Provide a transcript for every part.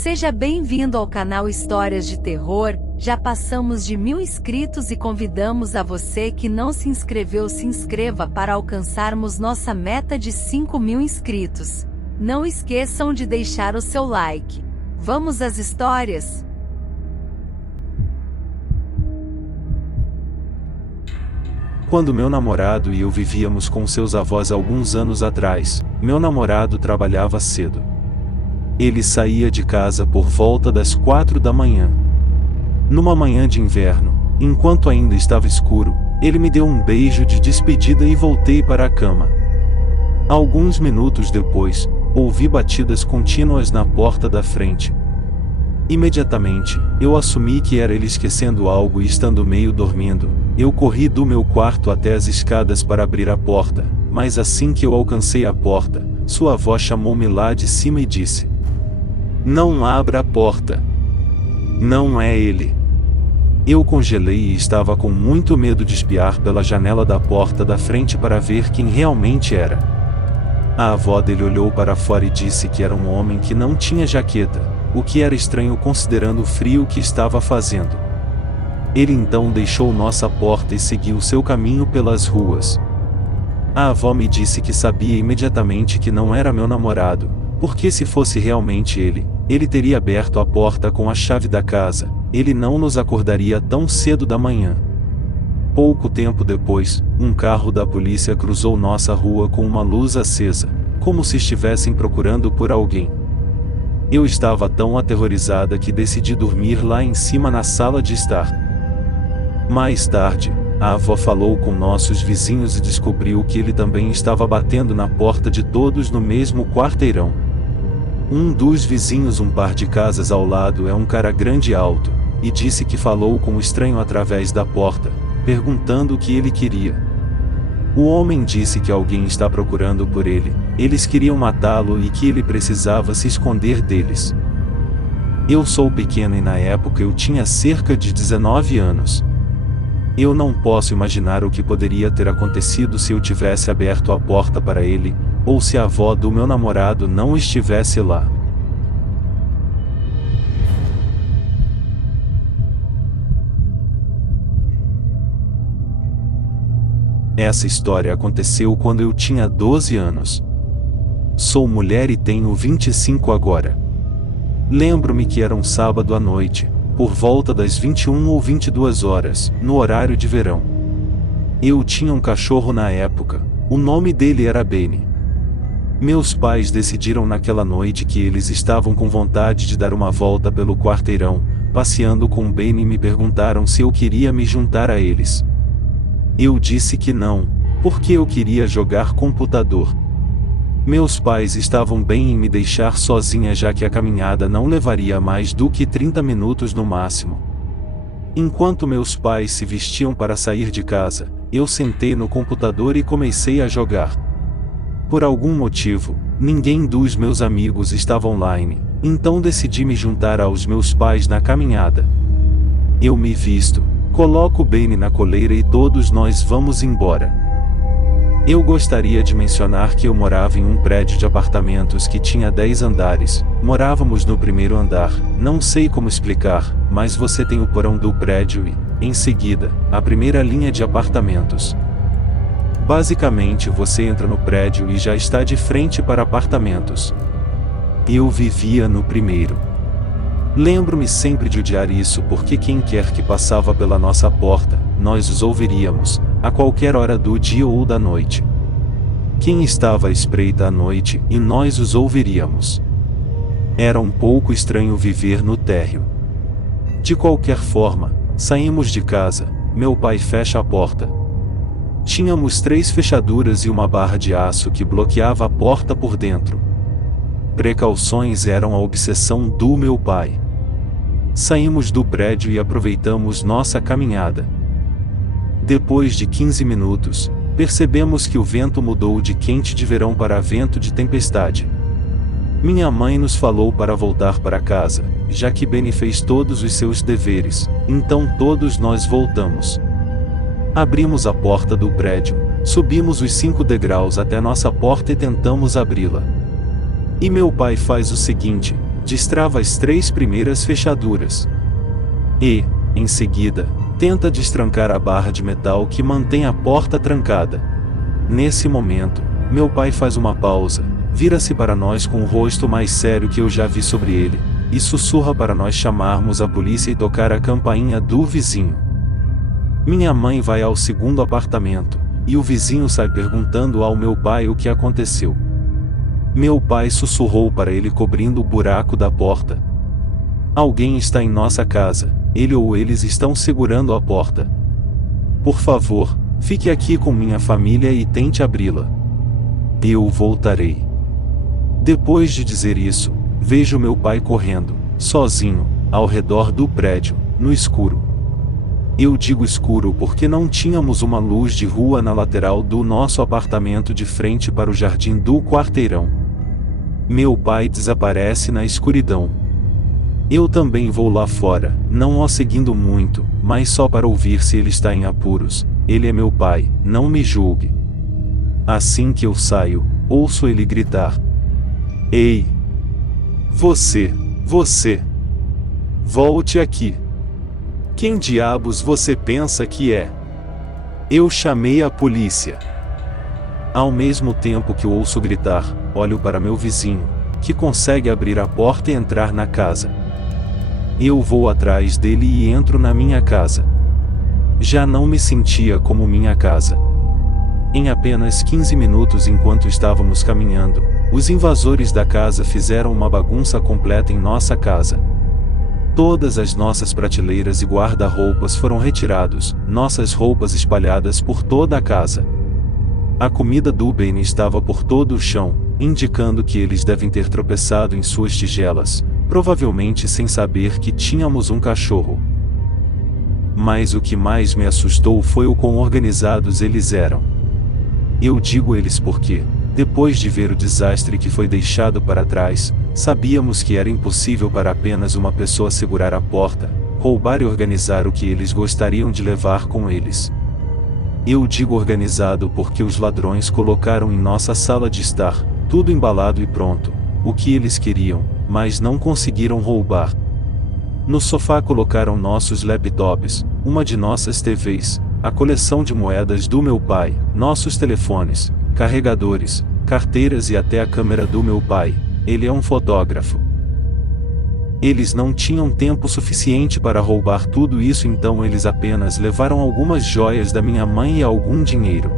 Seja bem-vindo ao canal Histórias de Terror. Já passamos de 1000 inscritos e convidamos a você que não se inscreveu se inscreva para alcançarmos nossa meta de 5000 inscritos. Não esqueçam de deixar o seu like. Vamos às histórias? Quando meu namorado e eu vivíamos com seus avós alguns anos atrás, meu namorado trabalhava cedo. Ele saía de casa por volta das 4 da manhã. Numa manhã de inverno, enquanto ainda estava escuro, ele me deu um beijo de despedida e voltei para a cama. Alguns minutos depois, ouvi batidas contínuas na porta da frente. Imediatamente, eu assumi que era ele esquecendo algo e estando meio dormindo, eu corri do meu quarto até as escadas para abrir a porta, mas assim que eu alcancei a porta, sua avó chamou-me lá de cima e disse: "Não abra a porta. Não é ele." Eu congelei e estava com muito medo de espiar pela janela da porta da frente para ver quem realmente era. A avó dele olhou para fora e disse que era um homem que não tinha jaqueta, o que era estranho considerando o frio que estava fazendo. Ele então deixou nossa porta e seguiu seu caminho pelas ruas. A avó me disse que sabia imediatamente que não era meu namorado, porque se fosse realmente ele teria aberto a porta com a chave da casa, ele não nos acordaria tão cedo da manhã. Pouco tempo depois, um carro da polícia cruzou nossa rua com uma luz acesa, como se estivessem procurando por alguém. Eu estava tão aterrorizada que decidi dormir lá em cima na sala de estar. Mais tarde, a avó falou com nossos vizinhos e descobriu que ele também estava batendo na porta de todos no mesmo quarteirão. Um dos vizinhos, um par de casas ao lado, é um cara grande e alto, e disse que falou com o estranho através da porta, perguntando o que ele queria. O homem disse que alguém está procurando por ele, eles queriam matá-lo e que ele precisava se esconder deles. Eu sou pequena e na época eu tinha cerca de 19 anos. Eu não posso imaginar o que poderia ter acontecido se eu tivesse aberto a porta para ele, ou se a avó do meu namorado não estivesse lá. Essa história aconteceu quando eu tinha 12 anos. Sou mulher e tenho 25 agora. Lembro-me que era um sábado à noite, por volta das 21 ou 22 horas, no horário de verão. Eu tinha um cachorro na época, o nome dele era Benny. Meus pais decidiram naquela noite que eles estavam com vontade de dar uma volta pelo quarteirão, passeando com Benny, e me perguntaram se eu queria me juntar a eles. Eu disse que não, porque eu queria jogar computador. Meus pais estavam bem em me deixar sozinha, já que a caminhada não levaria mais do que 30 minutos no máximo. Enquanto meus pais se vestiam para sair de casa, eu sentei no computador e comecei a jogar. Por algum motivo, ninguém dos meus amigos estava online, então decidi me juntar aos meus pais na caminhada. Eu me visto, coloco Benny na coleira e todos nós vamos embora. Eu gostaria de mencionar que eu morava em um prédio de apartamentos que tinha 10 andares, morávamos no primeiro andar, não sei como explicar, mas você tem o porão do prédio e, em seguida, a primeira linha de apartamentos. Basicamente você entra no prédio e já está de frente para apartamentos. Eu vivia no primeiro. Lembro-me sempre de odiar isso porque quem quer que passava pela nossa porta, nós os ouviríamos, a qualquer hora do dia ou da noite. Quem estava à espreita à noite e nós os ouviríamos. Era um pouco estranho viver no térreo. De qualquer forma, saímos de casa, meu pai fecha a porta. Tínhamos 3 fechaduras e uma barra de aço que bloqueava a porta por dentro. Precauções eram a obsessão do meu pai. Saímos do prédio e aproveitamos nossa caminhada. Depois de 15 minutos, percebemos que o vento mudou de quente de verão para vento de tempestade. Minha mãe nos falou para voltar para casa, já que Benny fez todos os seus deveres, então todos nós voltamos. Abrimos a porta do prédio, subimos os 5 degraus até nossa porta e tentamos abri-la. E meu pai faz o seguinte: destrava as 3 primeiras fechaduras. E, em seguida, tenta destrancar a barra de metal que mantém a porta trancada. Nesse momento, meu pai faz uma pausa, vira-se para nós com o rosto mais sério que eu já vi sobre ele, e sussurra para nós chamarmos a polícia e tocar a campainha do vizinho. Minha mãe vai ao segundo apartamento, e o vizinho sai perguntando ao meu pai o que aconteceu. Meu pai sussurrou para ele cobrindo o buraco da porta. Alguém está em nossa casa, ele ou eles estão segurando a porta. Por favor, fique aqui com minha família e tente abri-la. Eu voltarei. Depois de dizer isso, vejo meu pai correndo, sozinho, ao redor do prédio, no escuro. Eu digo escuro porque não tínhamos uma luz de rua na lateral do nosso apartamento de frente para o jardim do quarteirão. Meu pai desaparece na escuridão. Eu também vou lá fora, não o seguindo muito, mas só para ouvir se ele está em apuros. Ele é meu pai, não me julgue. Assim que eu saio, ouço ele gritar: Ei! Você! Volte aqui! Quem diabos você pensa que é? Eu chamei a polícia. Ao mesmo tempo que eu ouço gritar, olho para meu vizinho, que consegue abrir a porta e entrar na casa. Eu vou atrás dele e entro na minha casa. Já não me sentia como minha casa. Em apenas 15 minutos enquanto estávamos caminhando, os invasores da casa fizeram uma bagunça completa em nossa casa. Todas as nossas prateleiras e guarda-roupas foram retirados, nossas roupas espalhadas por toda a casa. A comida do Ben estava por todo o chão, indicando que eles devem ter tropeçado em suas tigelas, provavelmente sem saber que tínhamos um cachorro. Mas o que mais me assustou foi o quão organizados eles eram. Eu digo eles porque, depois de ver o desastre que foi deixado para trás, sabíamos que era impossível para apenas uma pessoa segurar a porta, roubar e organizar o que eles gostariam de levar com eles. Eu digo organizado porque os ladrões colocaram em nossa sala de estar, tudo embalado e pronto, o que eles queriam, mas não conseguiram roubar. No sofá colocaram nossos laptops, uma de nossas TVs, a coleção de moedas do meu pai, nossos telefones, carregadores, carteiras e até a câmera do meu pai. Ele é um fotógrafo. Eles não tinham tempo suficiente para roubar tudo isso, então eles apenas levaram algumas joias da minha mãe e algum dinheiro.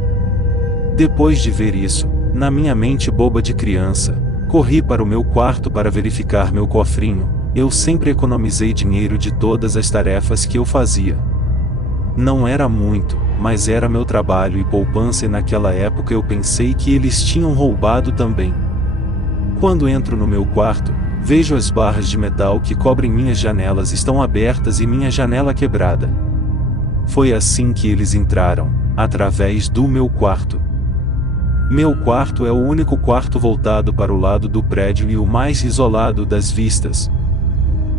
Depois de ver isso, na minha mente boba de criança, corri para o meu quarto para verificar meu cofrinho. Eu sempre economizei dinheiro de todas as tarefas que eu fazia. Não era muito, mas era meu trabalho e poupança, e naquela época eu pensei que eles tinham roubado também. Quando entro no meu quarto, vejo as barras de metal que cobrem minhas janelas estão abertas e minha janela quebrada. Foi assim que eles entraram, através do meu quarto. Meu quarto é o único quarto voltado para o lado do prédio e o mais isolado das vistas.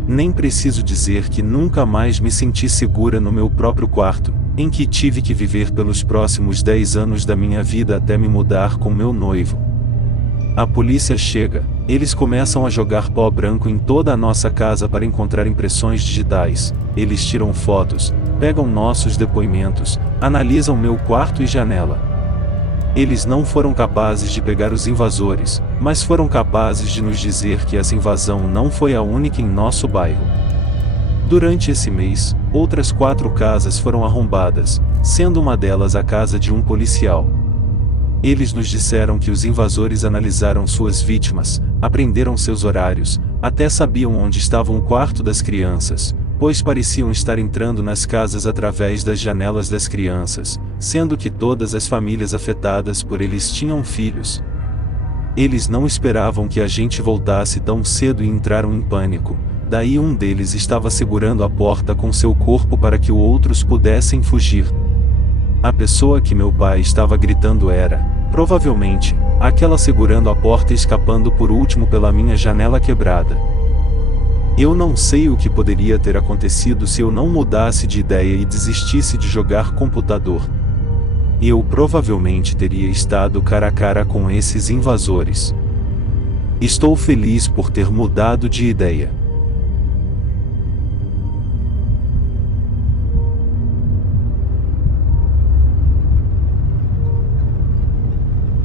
Nem preciso dizer que nunca mais me senti segura no meu próprio quarto, em que tive que viver pelos próximos 10 anos da minha vida até me mudar com meu noivo. A polícia chega, eles começam a jogar pó branco em toda a nossa casa para encontrar impressões digitais, eles tiram fotos, pegam nossos depoimentos, analisam meu quarto e janela. Eles não foram capazes de pegar os invasores, mas foram capazes de nos dizer que essa invasão não foi a única em nosso bairro. Durante esse mês, outras 4 casas foram arrombadas, sendo uma delas a casa de um policial. Eles nos disseram que os invasores analisaram suas vítimas, aprenderam seus horários, até sabiam onde estava o quarto das crianças, pois pareciam estar entrando nas casas através das janelas das crianças, sendo que todas as famílias afetadas por eles tinham filhos. Eles não esperavam que a gente voltasse tão cedo e entraram em pânico, daí um deles estava segurando a porta com seu corpo para que os outros pudessem fugir. A pessoa que meu pai estava gritando era, provavelmente, aquela segurando a porta e escapando por último pela minha janela quebrada. Eu não sei o que poderia ter acontecido se eu não mudasse de ideia e desistisse de jogar computador. Eu provavelmente teria estado cara a cara com esses invasores. Estou feliz por ter mudado de ideia.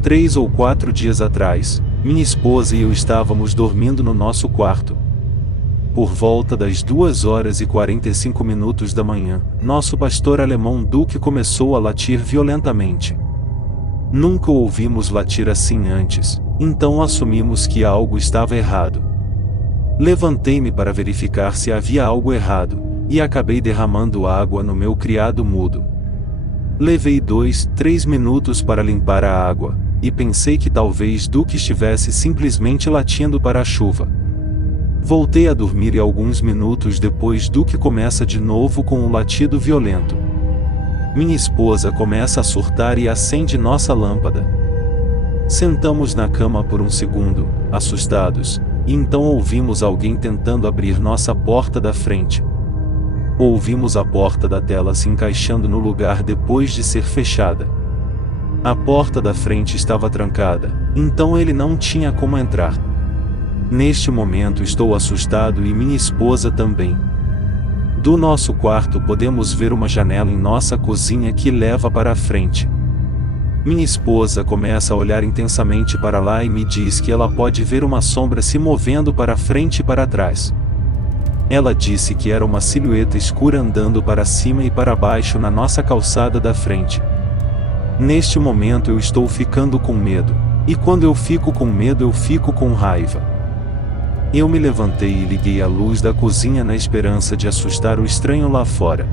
Três ou 4 dias atrás, minha esposa e eu estávamos dormindo no nosso quarto. Por volta das 2h45 da manhã, nosso pastor alemão Duque começou a latir violentamente. Nunca o ouvimos latir assim antes, então assumimos que algo estava errado. Levantei-me para verificar se havia algo errado, e acabei derramando água no meu criado mudo. Levei 2-3 minutos para limpar a água, e pensei que talvez Duque estivesse simplesmente latindo para a chuva. Voltei a dormir e alguns minutos depois Duque começa de novo com um latido violento. Minha esposa começa a surtar e acende nossa lâmpada. Sentamos na cama por um segundo, assustados, e então ouvimos alguém tentando abrir nossa porta da frente. Ouvimos a porta da tela se encaixando no lugar depois de ser fechada. A porta da frente estava trancada, então ele não tinha como entrar. Neste momento estou assustado e minha esposa também. Do nosso quarto podemos ver uma janela em nossa cozinha que leva para a frente. Minha esposa começa a olhar intensamente para lá e me diz que ela pode ver uma sombra se movendo para frente e para trás. Ela disse que era uma silhueta escura andando para cima e para baixo na nossa calçada da frente. Neste momento eu estou ficando com medo, e quando eu fico com medo eu fico com raiva. Eu me levantei e liguei a luz da cozinha na esperança de assustar o estranho lá fora.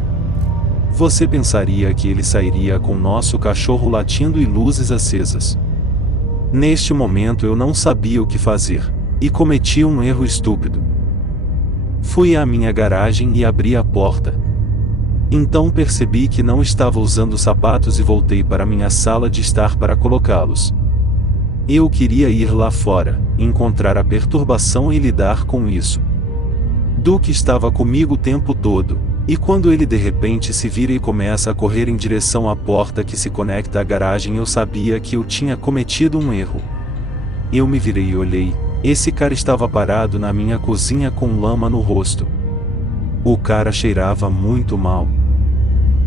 Você pensaria que ele sairia com nosso cachorro latindo e luzes acesas. Neste momento eu não sabia o que fazer, e cometi um erro estúpido. Fui à minha garagem e abri a porta. Então percebi que não estava usando sapatos e voltei para minha sala de estar para colocá-los. Eu queria ir lá fora, encontrar a perturbação e lidar com isso. Duque estava comigo o tempo todo, e quando ele de repente se vira e começa a correr em direção à porta que se conecta à garagem, eu sabia que eu tinha cometido um erro. Eu me virei e olhei, esse cara estava parado na minha cozinha com lama no rosto. O cara cheirava muito mal.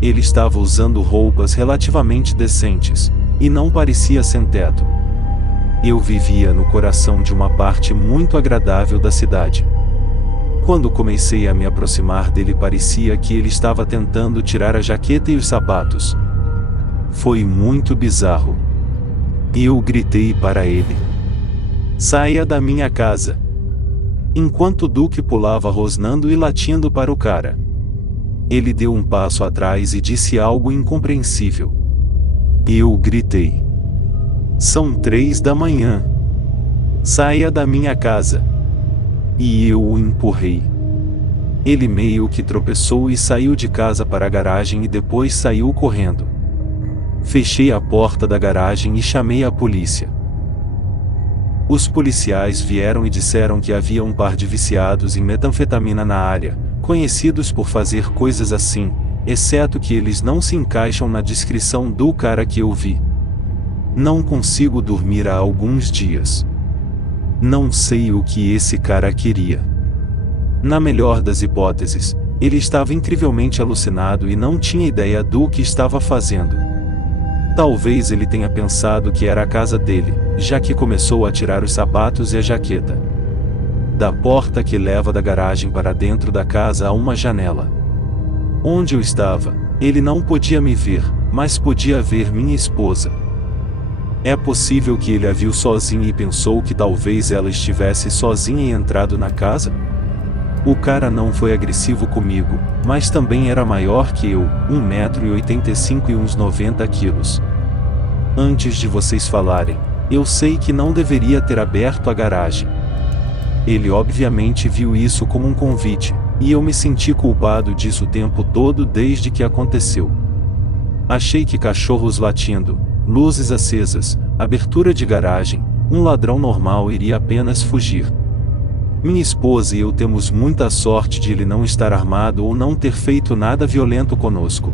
Ele estava usando roupas relativamente decentes, e não parecia sem teto. Eu vivia no coração de uma parte muito agradável da cidade. Quando comecei a me aproximar dele, parecia que ele estava tentando tirar a jaqueta e os sapatos. Foi muito bizarro. Eu gritei para ele: "Saia da minha casa!" Enquanto Duque pulava rosnando e latindo para o cara. Ele deu um passo atrás e disse algo incompreensível. Eu gritei: "São 3 da manhã. Saia da minha casa!" E eu o empurrei. Ele meio que tropeçou e saiu de casa para a garagem e depois saiu correndo. Fechei a porta da garagem e chamei a polícia. Os policiais vieram e disseram que havia um par de viciados em metanfetamina na área, conhecidos por fazer coisas assim, exceto que eles não se encaixam na descrição do cara que eu vi. Não consigo dormir há alguns dias. Não sei o que esse cara queria. Na melhor das hipóteses, ele estava incrivelmente alucinado e não tinha ideia do que estava fazendo. Talvez ele tenha pensado que era a casa dele, já que começou a tirar os sapatos e a jaqueta. Da porta que leva da garagem para dentro da casa há uma janela. Onde eu estava, ele não podia me ver, mas podia ver minha esposa. É possível que ele a viu sozinha e pensou que talvez ela estivesse sozinha e entrado na casa? O cara não foi agressivo comigo, mas também era maior que eu, 1,85 m e uns 90 quilos. Antes de vocês falarem, eu sei que não deveria ter aberto a garagem. Ele obviamente viu isso como um convite, e eu me senti culpado disso o tempo todo desde que aconteceu. Achei que cachorros latindo, luzes acesas, abertura de garagem, um ladrão normal iria apenas fugir. Minha esposa e eu temos muita sorte de ele não estar armado ou não ter feito nada violento conosco.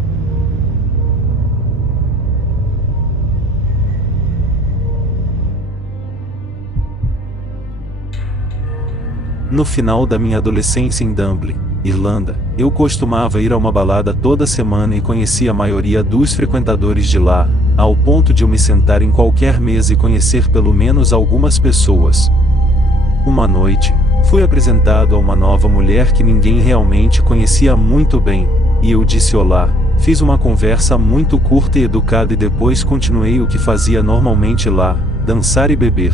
No final da minha adolescência em Dublin, Irlanda, eu costumava ir a uma balada toda semana e conhecia a maioria dos frequentadores de lá, ao ponto de eu me sentar em qualquer mesa e conhecer pelo menos algumas pessoas. Uma noite, fui apresentado a uma nova mulher que ninguém realmente conhecia muito bem, e eu disse olá, fiz uma conversa muito curta e educada e depois continuei o que fazia normalmente lá, dançar e beber.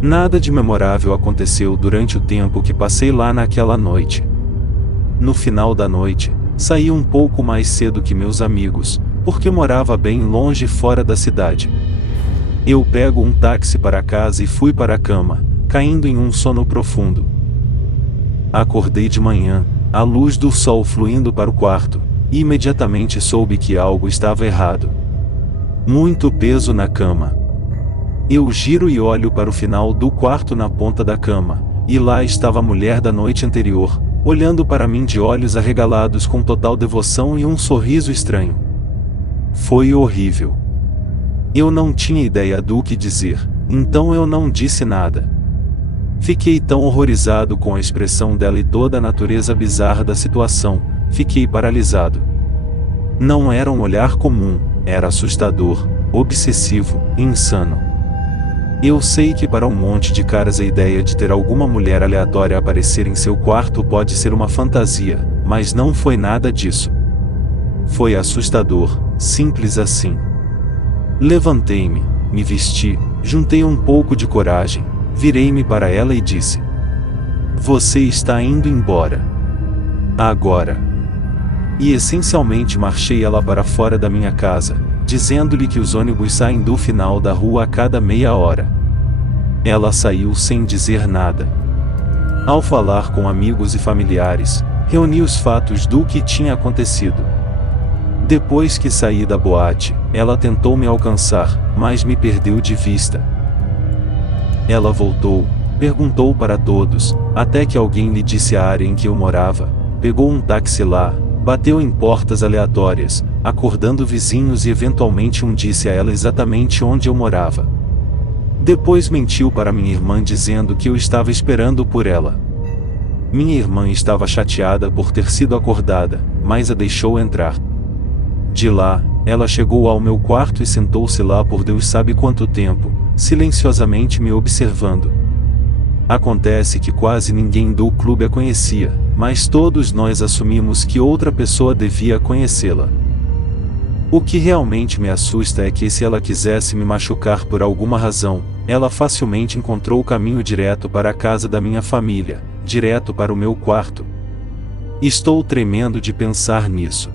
Nada de memorável aconteceu durante o tempo que passei lá naquela noite. No final da noite, saí um pouco mais cedo que meus amigos, porque morava bem longe fora da cidade. Eu pego um táxi para casa e fui para a cama, caindo em um sono profundo. Acordei de manhã, a luz do sol fluindo para o quarto, e imediatamente soube que algo estava errado. Muito peso na cama. Eu giro e olho para o final do quarto na ponta da cama, e lá estava a mulher da noite anterior, olhando para mim de olhos arregalados com total devoção e um sorriso estranho. Foi horrível. Eu não tinha ideia do que dizer, então eu não disse nada. Fiquei tão horrorizado com a expressão dela e toda a natureza bizarra da situação, fiquei paralisado. Não era um olhar comum, era assustador, obsessivo, insano. Eu sei que para um monte de caras a ideia de ter alguma mulher aleatória aparecer em seu quarto pode ser uma fantasia, mas não foi nada disso. Foi assustador, simples assim. Levantei-me, me vesti, juntei um pouco de coragem, virei-me para ela e disse: "Você está indo embora. Agora." E essencialmente marchei ela para fora da minha casa, dizendo-lhe que os ônibus saem do final da rua a cada meia hora. Ela saiu sem dizer nada. Ao falar com amigos e familiares, reuni os fatos do que tinha acontecido. Depois que saí da boate, ela tentou me alcançar, mas me perdeu de vista. Ela voltou, perguntou para todos, até que alguém lhe disse a área em que eu morava, pegou um táxi lá, bateu em portas aleatórias, acordando vizinhos e eventualmente disse a ela exatamente onde eu morava. Depois mentiu para minha irmã dizendo que eu estava esperando por ela. Minha irmã estava chateada por ter sido acordada, mas a deixou entrar. De lá, ela chegou ao meu quarto e sentou-se lá por Deus sabe quanto tempo, silenciosamente me observando. Acontece que quase ninguém do clube a conhecia, mas todos nós assumimos que outra pessoa devia conhecê-la. O que realmente me assusta é que se ela quisesse me machucar por alguma razão, ela facilmente encontrou o caminho direto para a casa da minha família, direto para o meu quarto. Estou tremendo de pensar nisso.